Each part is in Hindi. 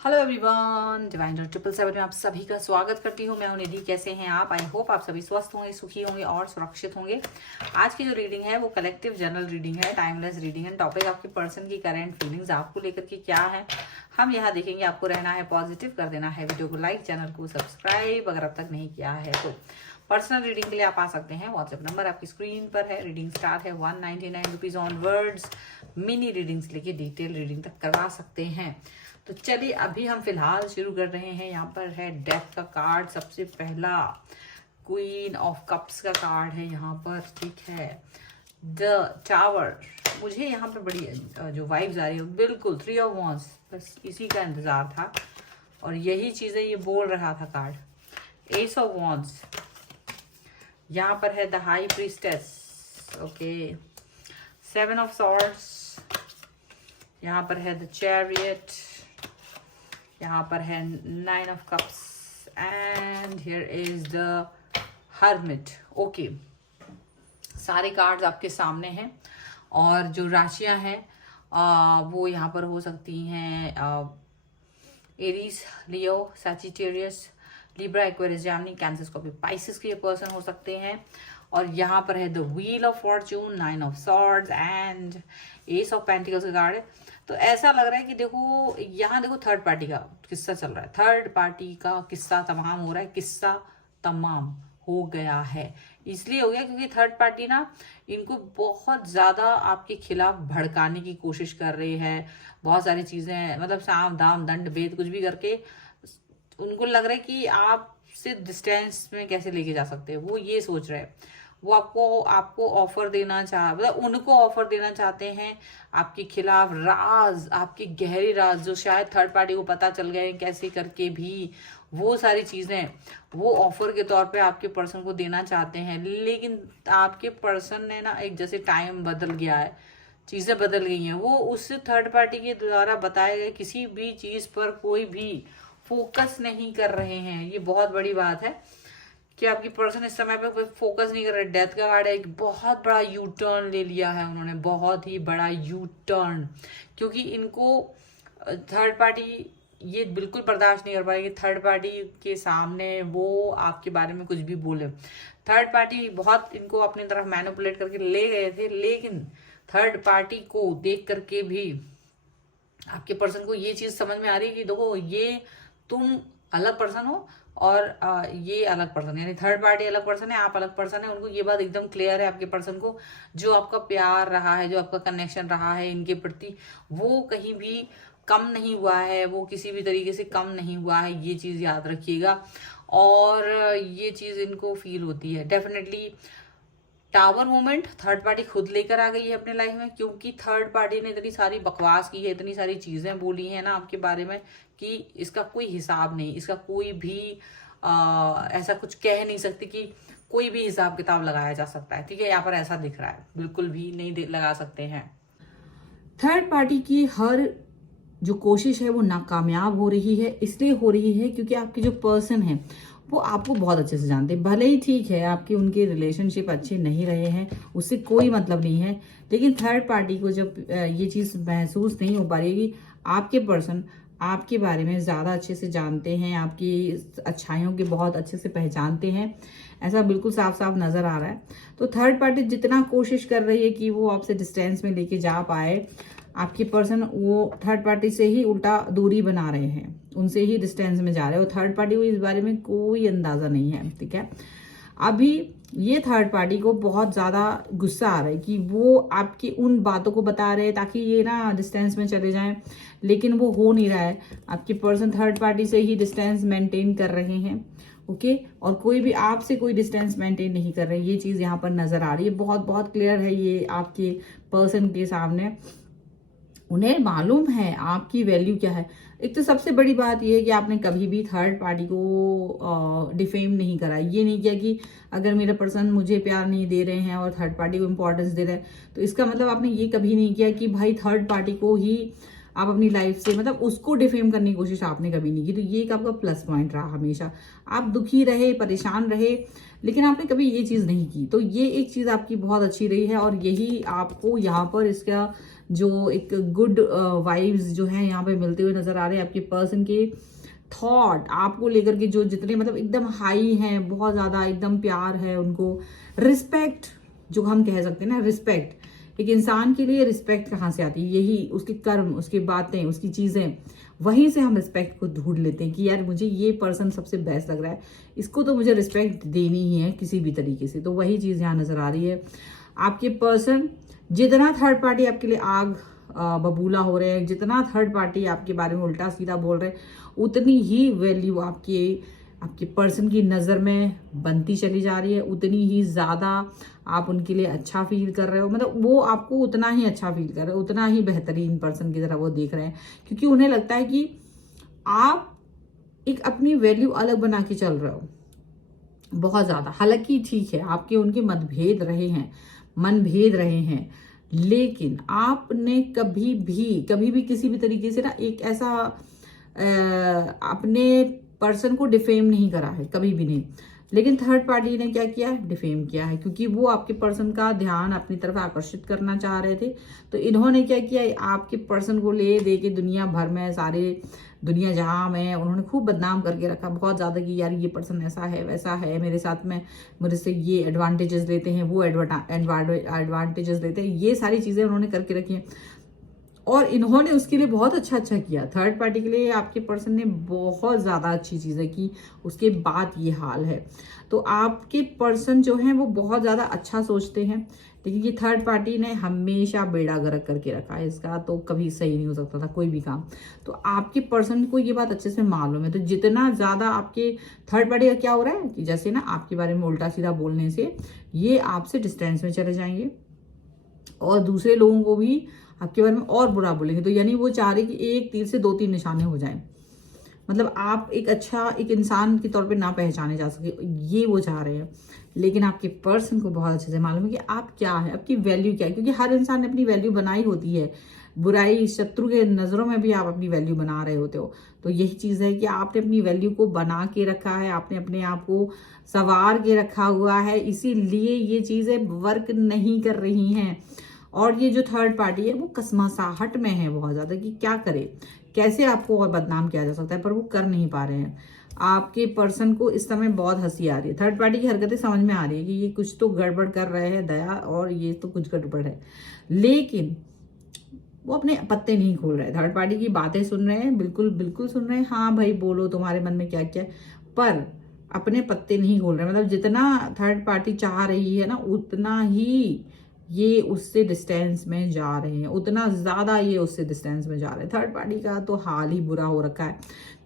हेलो एवरीवन, डिवाइन 777 में आप सभी का स्वागत करती हूँ। मैं हूं निधि। कैसे हैं आप? आई होप आप सभी स्वस्थ होंगे, सुखी होंगे और सुरक्षित होंगे। आज की जो रीडिंग है वो कलेक्टिव जनरल रीडिंग है, टाइमलेस रीडिंग है। टॉपिक आपके पर्सन की करंट फीलिंग्स आपको लेकर के क्या है हम यहाँ देखेंगे। आपको रहना है पॉजिटिव, कर देना है वीडियो को लाइक, चैनल को सब्सक्राइब अगर अब तक नहीं किया है तो। पर्सनल रीडिंग के लिए आप आ सकते हैं। व्हाट्सएप नंबर आपकी स्क्रीन पर है। रीडिंग स्टार्ट है 199 rupees on words. Mini readings लेके डिटेल रीडिंग तक करवा सकते हैं। तो चलिए अभी हम फिलहाल शुरू कर रहे हैं। यहाँ पर है डेथ का कार्ड। सबसे पहला क्वीन ऑफ कप्स का कार्ड है यहाँ पर, ठीक है। द टावर, मुझे यहाँ पर बड़ी जो वाइब्स आ रही है बिल्कुल 3 ऑफ वॉन्ड्स, बस इसी का इंतजार था और यही चीजें ये बोल रहा था कार्ड। एस ऑफ वॉन्ड्स, यहाँ पर है the high priestess, okay. 7 of swords, यहाँ पर है द चैरियट, यहाँ पर है 9 of cups and here is the hermit, okay. सारे कार्ड्स आपके सामने हैं और जो राशियां हैं वो यहाँ पर हो सकती हैं Aries, Leo, Sagittarius, Libra, Aquarius, Gemini, Cancer, Scorpio, Pisces के ये पर्सन हो सकते हैं। और यहाँ पर है the wheel of Fortune, 9 of swords and S of pentacles का कार्ड है। तो ऐसा लग रहा है कि देखो यहाँ देखो थर्ड पार्टी का किस्सा चल रहा है। थर्ड पार्टी का किस्सा तमाम हो रहा है। किस्सा तमाम हो गया है, इसलिए हो गया क्योंकि थर्ड पार्टी ना इनको बहुत ज्यादा आपके खिलाफ भड़काने की कोशिश कर रही है। बहुत सारी चीजें मतलब साम दाम दंड भेद कुछ भी करके उनको लग रहा है कि आपसे डिस्टेंस में कैसे लेके जा सकते हैं। वो ये सोच रहे हैं। वो आपको ऑफर देना मतलब उनको ऑफर देना चाहते हैं आपके खिलाफ राज, आपके गहरे राज जो शायद थर्ड पार्टी को पता चल गए कैसे करके भी, वो सारी चीजें वो ऑफर के तौर पे आपके पर्सन को देना चाहते हैं। लेकिन आपके पर्सन ने ना एक जैसे टाइम बदल गया है, चीजें बदल गई हैं। वो उस थर्ड पार्टी के द्वारा बताए गए किसी भी चीज पर कोई भी फोकस नहीं कर रहे हैं। ये बहुत बड़ी बात है कि आपकी पर्सन इस समय पे कोई फोकस नहीं कर रहे। डेथ का कार्ड है, एक बहुत बड़ा यू टर्न ले लिया है उन्होंने, बहुत ही बड़ा यू टर्न, क्योंकि इनको थर्ड पार्टी ये बिल्कुल बर्दाश्त नहीं कर पाएगी। थर्ड पार्टी के सामने वो आपके बारे में कुछ भी बोले। थर्ड पार्टी बहुत इनको अपनी तरफ मैनिपुलेट करके ले गए थे, लेकिन थर्ड पार्टी को देख करके भी आपके पर्सन को ये चीज समझ में आ रही है कि देखो ये तुम अलग पर्सन हो और ये अलग पर्सन, यानी थर्ड पार्टी अलग पर्सन है, आप अलग पर्सन है। उनको ये बात एकदम क्लियर है आपके पर्सन को। जो आपका प्यार रहा है, जो आपका कनेक्शन रहा है इनके प्रति, वो कहीं भी कम नहीं हुआ है, वो किसी भी तरीके से कम नहीं हुआ है। ये चीज याद रखिएगा और ये चीज इनको फील होती है definitely. Tower moment third party खुद लेकर आ गई है अपने लाइफ में, क्योंकि थर्ड पार्टी ने इतनी सारी बकवास की है, इतनी सारी चीजें बोली है ना आपके बारे में कि इसका कोई हिसाब नहीं, इसका कोई भी ऐसा कुछ कह नहीं सकती कि कोई भी हिसाब किताब लगाया जा सकता है। ठीक है, यहाँ पर ऐसा दिख रहा है, बिल्कुल भी नहीं लगा सकते हैं। थर्ड पार्टी की हर जो कोशिश है वो नाकामयाब हो रही है। इसलिए हो रही है क्योंकि आपके जो पर्सन है वो आपको बहुत अच्छे से जानते हैं। भले ही ठीक है आपके उनके रिलेशनशिप अच्छे नहीं रहे हैं, उससे कोई मतलब नहीं है, लेकिन थर्ड पार्टी को जब ये चीज़ महसूस नहीं हो पा रही है कि आपके पर्सन आपके बारे में ज़्यादा अच्छे से जानते हैं, आपकी अच्छाइयों के बहुत अच्छे से पहचानते हैं, ऐसा बिल्कुल साफ साफ नज़र आ रहा है। तो थर्ड पार्टी जितना कोशिश कर रही है कि वो आपसे डिस्टेंस में लेके जा पाए, आपके पर्सन वो थर्ड पार्टी से ही उल्टा दूरी बना रहे हैं, उनसे ही डिस्टेंस में जा रहे हो। थर्ड पार्टी को इस बारे में कोई अंदाजा नहीं है। ठीक है, अभी ये थर्ड पार्टी को बहुत ज्यादा गुस्सा आ रहा है कि वो आपकी उन बातों को बता रहे हैं ताकि ये ना डिस्टेंस में चले जाएं, लेकिन वो हो नहीं रहा है। आपके पर्सन थर्ड पार्टी से ही डिस्टेंस मेंटेन कर रहे हैं, ओके। और कोई भी आपसे कोई डिस्टेंस मेंटेन नहीं कर रहे, ये चीज यहाँ पर नजर आ रही है। बहुत बहुत क्लियर है ये आपके पर्सन के सामने। उन्हें मालूम है आपकी वैल्यू क्या है। एक तो सबसे बड़ी बात यह है कि आपने कभी भी थर्ड पार्टी को डिफेम नहीं करा। ये नहीं किया कि अगर मेरा पर्सन मुझे प्यार नहीं दे रहे हैं और थर्ड पार्टी को इम्पोर्टेंस दे रहे हैं तो इसका मतलब आपने ये कभी नहीं किया कि भाई थर्ड पार्टी को ही आप अपनी लाइफ से मतलब उसको डिफेम करने की कोशिश आपने कभी नहीं की। तो ये एक आपका प्लस पॉइंट रहा। हमेशा आप दुखी रहे, परेशान रहे, लेकिन आपने कभी ये चीज नहीं की। तो ये एक चीज आपकी बहुत अच्छी रही है और यही आपको यहाँ पर इसका जो एक गुड वाइब्स जो है यहाँ पे मिलते हुए नजर आ रहे हैं। आपके पर्सन के थॉट आपको लेकर के जो जितने मतलब एकदम हाई हैं, बहुत ज्यादा एकदम प्यार है उनको, रिस्पेक्ट जो हम कह सकते हैं ना, रिस्पेक्ट। एक इंसान के लिए रिस्पेक्ट कहाँ से आती है? यही उसके कर्म, उसकी बातें, उसकी चीजें, वहीं से हम रिस्पेक्ट को ढूंढ लेते हैं कि यार मुझे ये पर्सन सबसे बेस्ट लग रहा है, इसको तो मुझे रिस्पेक्ट देनी ही है किसी भी तरीके से। तो वही चीज यहाँ नजर आ रही है। आपके पर्सन जितना थर्ड पार्टी आपके लिए आग बबूला हो रहे हैं, जितना थर्ड पार्टी आपके बारे में उल्टा सीधा बोल रहे हैं, उतनी ही वैल्यू आपके पर्सन की नज़र में बनती चली जा रही है, उतनी ही ज़्यादा आप उनके लिए अच्छा फील कर रहे हो। मतलब वो आपको उतना ही अच्छा फील कर रहे हो, उतना ही बेहतरीन पर्सन की तरह वो देख रहे हैं, क्योंकि उन्हें लगता है कि आप एक अपनी वैल्यू अलग बना के चल रहे हो बहुत ज़्यादा। हालांकि ठीक है, आपके उनके मतभेद रहे हैं, मनभेद रहे हैं, लेकिन आपने कभी भी किसी भी तरीके से ना एक ऐसा अपने पर्सन को डिफेम नहीं करा है, कभी भी नहीं। लेकिन थर्ड पार्टी ने क्या किया है? डिफेम किया है, क्योंकि वो आपके पर्सन का ध्यान अपनी तरफ आकर्षित करना चाह रहे थे। तो इन्होंने क्या किया? आपके पर्सन को ले दे के दुनिया भर में, सारे दुनिया जहां में उन्होंने खूब बदनाम करके रखा बहुत ज्यादा कि यार ये पर्सन ऐसा है वैसा है, मेरे साथ में मेरे से ये एडवांटेजेस लेते हैं, वो एडवांटेजेस लेते हैं, ये सारी चीजें उन्होंने करके रखी हैं। और इन्होंने उसके लिए बहुत अच्छा किया। थर्ड पार्टी के लिए आपके पर्सन ने बहुत ज़्यादा अच्छी चीज़ें की, उसके बाद ये हाल है। तो आपके पर्सन जो हैं वो बहुत ज़्यादा अच्छा सोचते हैं, लेकिन ये थर्ड पार्टी ने हमेशा बेड़ा गर्क करके रखा है इसका, तो कभी सही नहीं हो सकता था कोई भी काम। तो आपके पर्सन को ये बात अच्छे से मालूम है। तो जितना ज़्यादा आपके थर्ड पार्टी का क्या हो रहा है कि जैसे ना आपके बारे में उल्टा सीधा बोलने से ये आपसे डिस्टेंस में चले जाएंगे और दूसरे लोगों को भी आपके बारे में और बुरा बोलेंगे। तो यानी वो चाह रहे कि एक तीर से 2-3 निशाने हो जाएं, मतलब आप एक इंसान के तौर पे ना पहचाने जा सके, ये वो चाह रहे हैं। लेकिन आपके पर्सन को बहुत अच्छे से मालूम है कि आप क्या है, आपकी वैल्यू क्या है, क्योंकि हर इंसान ने अपनी वैल्यू बनाई होती है। बुराई शत्रु के नजरों में भी आप अपनी वैल्यू बना रहे होते हो। तो यही चीज है कि आपने अपनी वैल्यू को बना के रखा है, आपने अपने आप को संवार के रखा हुआ है, इसीलिए ये चीजें वर्क नहीं कर रही हैं। और ये जो थर्ड पार्टी है वो कसमासाहट में है बहुत ज्यादा कि क्या करे, कैसे आपको और बदनाम किया जा सकता है, पर वो कर नहीं पा रहे हैं। आपके पर्सन को इस समय बहुत हंसी आ रही है, थर्ड पार्टी की हरकतें समझ में आ रही है कि ये कुछ तो गड़बड़ कर रहे हैं दया, और ये तो कुछ गड़बड़ है। लेकिन वो अपने पत्ते नहीं खोल रहे, थर्ड पार्टी की बातें सुन रहे हैं, बिल्कुल सुन रहे हैं, हाँ भाई बोलो तुम्हारे मन में क्या क्या, पर अपने पत्ते नहीं खोल रहे। मतलब जितना थर्ड पार्टी चाह रही है ना, उतना ही ये उससे डिस्टेंस में जा रहे हैं, उतना ज्यादा ये उससे डिस्टेंस में जा रहे हैं। थर्ड पार्टी का तो हाल ही बुरा हो रखा है।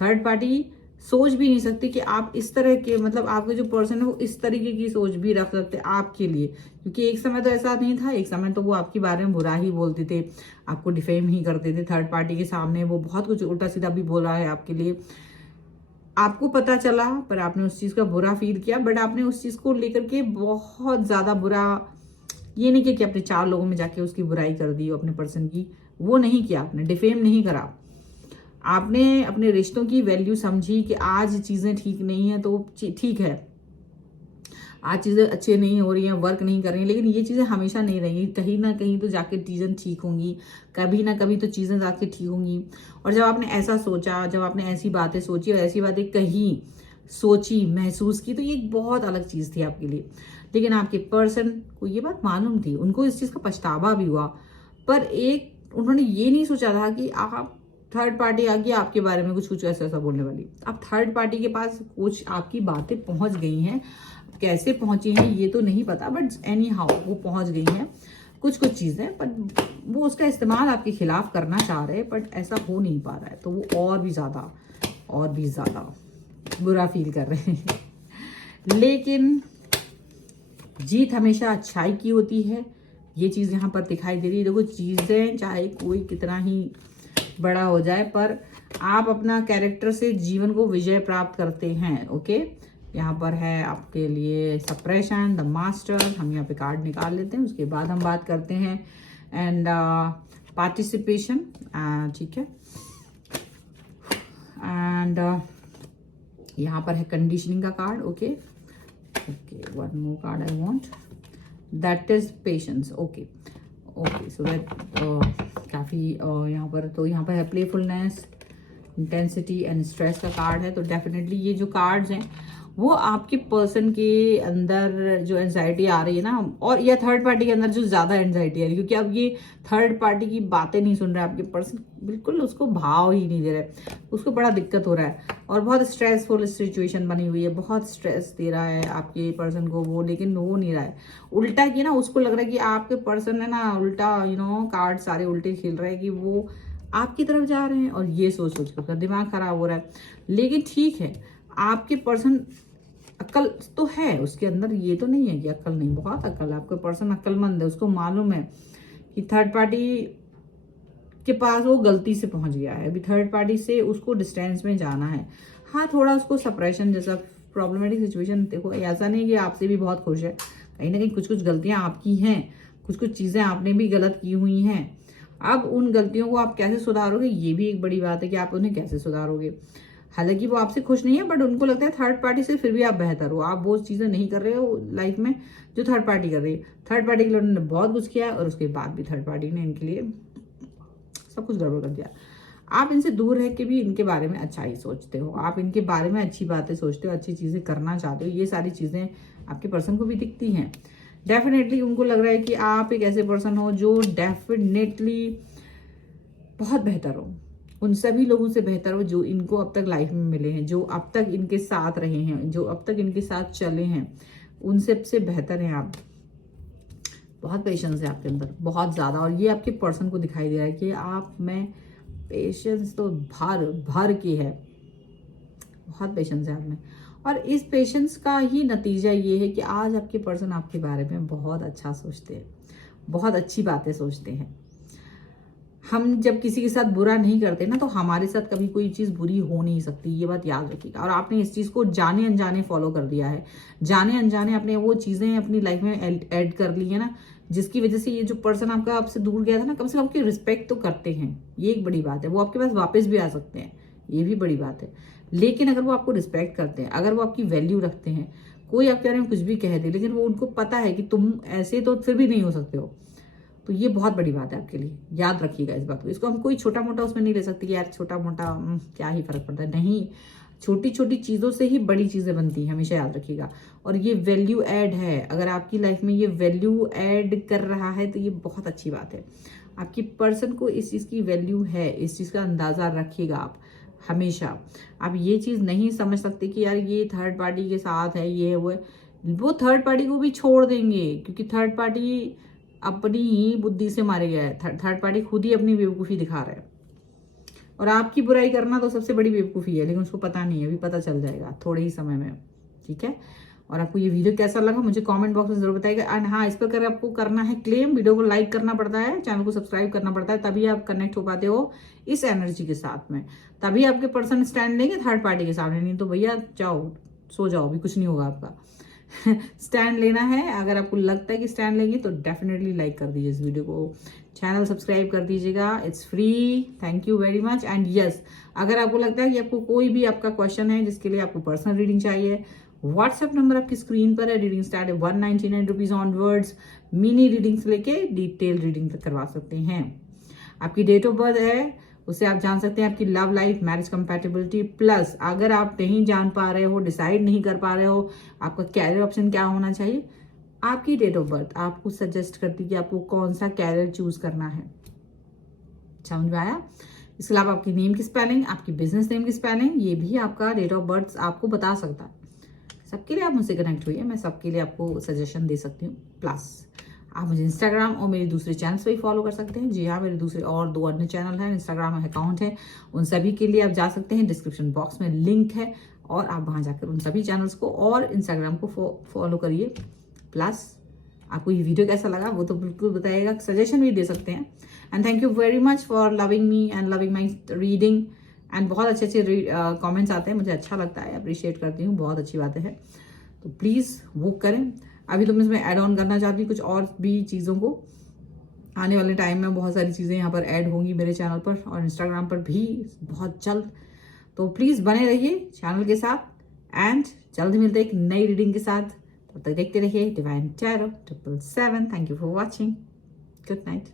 थर्ड पार्टी सोच भी नहीं सकती कि आप इस तरह के, मतलब आपके जो पर्सन है वो इस तरीके की सोच भी रख सकते आपके लिए, क्योंकि एक समय तो ऐसा नहीं था, एक समय तो वो आपके बारे में बुरा ही बोलते थे, आपको डिफेम ही करते थे। थर्ड पार्टी के सामने वो बहुत कुछ उल्टा सीधा भी बोला है आपके लिए, आपको पता चला, पर आपने उस चीज का बुरा फील किया। बट आपने उस चीज को लेकर के बहुत ज्यादा बुरा, ये नहीं कि अपने 4 लोगों में जाके उसकी बुराई कर दी अपने पर्सन की, वो नहीं किया, आपने डिफेम नहीं करा। आपने अपने रिश्तों की वैल्यू समझी कि आज चीजें ठीक नहीं है तो ठीक है, आज चीजें अच्छी नहीं हो रही हैं, वर्क नहीं कर रही हैं, लेकिन ये चीजें हमेशा नहीं रहेंगी, कहीं ना कहीं तो जाके चीजें ठीक होंगी, कभी ना कभी तो चीजें जाके ठीक होंगी। और जब आपने ऐसा सोचा, जब आपने ऐसी बातें सोची और ऐसी बातें कही, सोची, महसूस की, तो ये एक बहुत अलग चीज थी आपके लिए। लेकिन आपके पर्सन को ये बात मालूम थी, उनको इस चीज का पछतावा भी हुआ, पर एक उन्होंने ये नहीं सोचा था कि आप थर्ड पार्टी आ गई आपके बारे में कुछ ऐसा बोलने वाली। अब थर्ड पार्टी के पास कुछ आपकी बातें पहुंच गई हैं, कैसे पहुंची हैं ये तो नहीं पता, बट एनी हाउ वो पहुंच गई हैं कुछ चीजें, पर वो उसका इस्तेमाल आपके खिलाफ करना चाह रहे हैं, बट ऐसा हो नहीं पा रहा है। तो वो और भी ज्यादा बुरा फील कर रहे हैं। लेकिन जीत हमेशा अच्छाई की होती है, ये चीज यहाँ पर दिखाई दे रही है। देखो चीजें चाहे कोई कितना ही बड़ा हो जाए, पर आप अपना कैरेक्टर से जीवन को विजय प्राप्त करते हैं। ओके, यहाँ पर है आपके लिए सप्रेशन, द मास्टर। हम यहाँ पे कार्ड निकाल लेते हैं, उसके बाद हम बात करते हैं एंड पार्टिसिपेशन, ठीक है। एंड यहाँ पर है कंडीशनिंग का card. Okay, one more card I want, that is patience. Okay, so that काफ़ी यहाँ पर है प्लेफुलनेस, इंटेंसिटी एंड स्ट्रेस का कार्ड है। तो डेफिनेटली ये जो कार्ड्स हैं वो आपके पर्सन के अंदर जो एंजाइटी आ रही है ना, और या थर्ड पार्टी के अंदर जो ज़्यादा एंजाइटी आ रही है, क्योंकि अब ये थर्ड पार्टी की बातें नहीं सुन रहा है आपके पर्सन, बिल्कुल उसको भाव ही नहीं दे रहा है, उसको बड़ा दिक्कत हो रहा है और बहुत स्ट्रेसफुल सिचुएशन बनी हुई है, बहुत स्ट्रेस दे रहा है आपके पर्सन को वो, लेकिन हो नहीं रहा है। उल्टा कि ना उसको लग रहा है कि आपके पर्सन है ना उल्टा कार्ड सारे उल्टे खेल रहे हैं कि वो आपकी तरफ जा रहे हैं, और ये सोच सोच कर उसका दिमाग खराब हो रहा है। लेकिन ठीक है, आपके पर्सन अक्ल तो है उसके अंदर, ये तो नहीं है कि अक्ल नहीं, बहुत अक्ल है आपका पर्सन, अक्लमंद है, उसको मालूम है कि थर्ड पार्टी के पास वो गलती से पहुंच गया है, अभी थर्ड पार्टी से उसको डिस्टेंस में जाना है। हाँ, थोड़ा उसको सप्रेशन जैसा प्रॉब्लमेटिक सिचुएशन, देखो ऐसा नहीं कि आपसे भी बहुत खुश है, कहीं ना कहीं कुछ कुछ गलतियां आपकी हैं, कुछ कुछ चीज़ें आपने भी गलत की हुई हैं। अब उन गलतियों को आप कैसे सुधारोगे, ये भी एक बड़ी बात है कि आप उन्हें कैसे सुधारोगे। हालांकि वो आपसे खुश नहीं है, बट उनको लगता है थर्ड पार्टी से फिर भी आप बेहतर हो, आप वो चीज़ें नहीं कर रहे हो लाइफ में जो थर्ड पार्टी कर रही है। थर्ड पार्टी के लिए उन्होंने बहुत कुछ किया और उसके बाद भी थर्ड पार्टी ने इनके लिए सब कुछ गड़बड़ कर दिया। आप इनसे दूर रह के भी इनके बारे में अच्छा ही सोचते हो, आप इनके बारे में अच्छी बातें सोचते हो, अच्छी चीज़ें करना चाहते हो, ये सारी चीज़ें आपके पर्सन को भी दिखती हैं। डेफिनेटली उनको लग रहा है कि आप एक ऐसे पर्सन हो जो डेफिनेटली बहुत बेहतर हो, उन सभी लोगों से बेहतर हो जो इनको अब तक लाइफ में मिले हैं, जो अब तक इनके साथ रहे हैं, जो अब तक इनके साथ चले हैं, उन सबसे बेहतर हैं आप। बहुत पेशेंस है आपके अंदर, बहुत ज़्यादा, और ये आपके पर्सन को दिखाई दे रहा है कि आप में पेशेंस तो भर भर की है, बहुत पेशेंस है आप में। और इस पेशेंस का ही नतीजा ये है कि आज आपके पर्सन आपके बारे में बहुत अच्छा सोचते हैं, बहुत अच्छी बातें सोचते हैं। हम जब किसी के साथ बुरा नहीं करते ना, तो हमारे साथ कभी कोई चीज़ बुरी हो नहीं सकती, ये बात याद रखिएगा। और आपने इस चीज़ को जाने अनजाने फॉलो कर दिया है, जाने अनजाने आपने वो चीज़ें अपनी लाइफ में ऐड कर ली है ना, जिसकी वजह से ये जो पर्सन आपका आपसे दूर गया था ना, कम से कम आपकी रिस्पेक्ट तो करते हैं, ये एक बड़ी बात है। वो आपके पास वापस भी आ सकते हैं, ये भी बड़ी बात है। लेकिन अगर वो आपको रिस्पेक्ट करते हैं, अगर वो आपकी वैल्यू रखते हैं, कोई आपके बारे में कुछ भी कह दे, लेकिन वो उनको पता है कि तुम ऐसे तो फिर भी नहीं हो सकते हो, तो ये बहुत बड़ी बात है आपके लिए, याद रखिएगा इस बात को। इसको हम कोई छोटा मोटा उसमें नहीं ले सकते कि यार छोटा मोटा क्या ही फर्क पड़ता है, नहीं, छोटी छोटी चीज़ों से ही बड़ी चीज़ें बनती हैं, हमेशा याद रखिएगा। और ये वैल्यू ऐड है, अगर आपकी लाइफ में ये वैल्यू ऐड कर रहा है तो ये बहुत अच्छी बात है। आपकी पर्सन को इस चीज़ की वैल्यू है, इस चीज़ का अंदाज़ा रखिएगा आप हमेशा। आप ये चीज़ नहीं समझ सकते कि यार ये थर्ड पार्टी के साथ है, ये है वो थर्ड पार्टी को भी छोड़ देंगे, क्योंकि थर्ड पार्टी अपनी ही बुद्धि से मारे गया है। थर्ड पार्टी खुद ही अपनी बेवकूफ़ी दिखा रहा है, और आपकी बुराई करना तो सबसे बड़ी बेवकूफ़ी है, लेकिन उसको पता नहीं है, अभी पता चल जाएगा थोड़े ही समय में, ठीक है। और आपको ये वीडियो कैसा लगा मुझे कमेंट बॉक्स में जरूर बताइएगा। एंड हाँ, इस पर अगर आपको करना है क्लेम, वीडियो को लाइक करना पड़ता है, चैनल को सब्सक्राइब करना पड़ता है, तभी आप कनेक्ट हो पाते हो इस एनर्जी के साथ में, तभी आपके पर्सन स्टैंड लेंगे थर्ड पार्टी के सामने, नहीं तो भैया जाओ सो जाओ, अभी कुछ नहीं होगा आपका। स्टैंड लेना है, अगर आपको लगता है कि स्टैंड लेंगे तो डेफिनेटली लाइक कर दीजिए इस वीडियो को, चैनल सब्सक्राइब कर दीजिएगा, it's free. Thank you very much. And yes, अगर आपको लगता है कि आपको कोई भी आपका क्वेश्चन है जिसके लिए आपको पर्सनल रीडिंग चाहिए, व्हाट्सएप नंबर आपकी स्क्रीन पर है, रीडिंग स्टार्ट है 199 रुपीज ऑनवर्ड्स, मिनी रीडिंग से लेके डिटेल रीडिंग तक करवा सकते हैं। आपकी डेट ऑफ बर्थ है, उससे आप जान सकते हैं आपकी love life, marriage compatibility, plus अगर आप नहीं जान पा रहे हो, डिसाइड नहीं कर पा रहे हो आपका कैरियर ऑप्शन क्या होना चाहिए, आपकी डेट ऑफ बर्थ आपको सजेस्ट करती है कि आपको कौन सा कैरियर चूज करना है। समझ में आया? इसके अलावा आपकी नेम की स्पेलिंग, आपकी बिजनेस नेम की स्पेलिंग, ये भी आपका डेट ऑफ बर्थ आपको बता सकता है। सबके लिए आप मुझसे कनेक्ट हुई है, मैं सबके लिए आपको सजेशन दे सकती हूँ। प्लस आप मुझे इंस्टाग्राम और मेरे दूसरे चैनल्स पे भी फॉलो कर सकते हैं। जी हाँ, मेरे दूसरे और 2 अन्य चैनल हैं, इंस्टाग्राम अकाउंट है, उन सभी के लिए आप जा सकते हैं, डिस्क्रिप्शन बॉक्स में लिंक है, और आप वहाँ जाकर उन सभी चैनल्स को और इंस्टाग्राम को फॉलो करिए। प्लस आपको ये वीडियो कैसा लगा वो तो बिल्कुल बताइएगा, सजेशन भी दे सकते हैं। And thank you very much for loving me and loving my reading. And बहुत अच्छे अच्छे कमेंट्स आते हैं, मुझे अच्छा लगता है, अप्रिशिएट करती हूँ, बहुत अच्छी बातें हैं, तो प्लीज़ वो करें। अभी तो मैं इसमें ऐड ऑन करना चाहती हूँ कुछ और भी चीज़ों को, आने वाले टाइम में बहुत सारी चीज़ें यहाँ पर ऐड होंगी मेरे चैनल पर और इंस्टाग्राम पर भी बहुत जल्द, तो प्लीज़ बने रहिए चैनल के साथ। एंड जल्द मिलते हैं एक नई रीडिंग के साथ, तब तक देखते रहिए divine tarot 777। Thank you for watching, good night.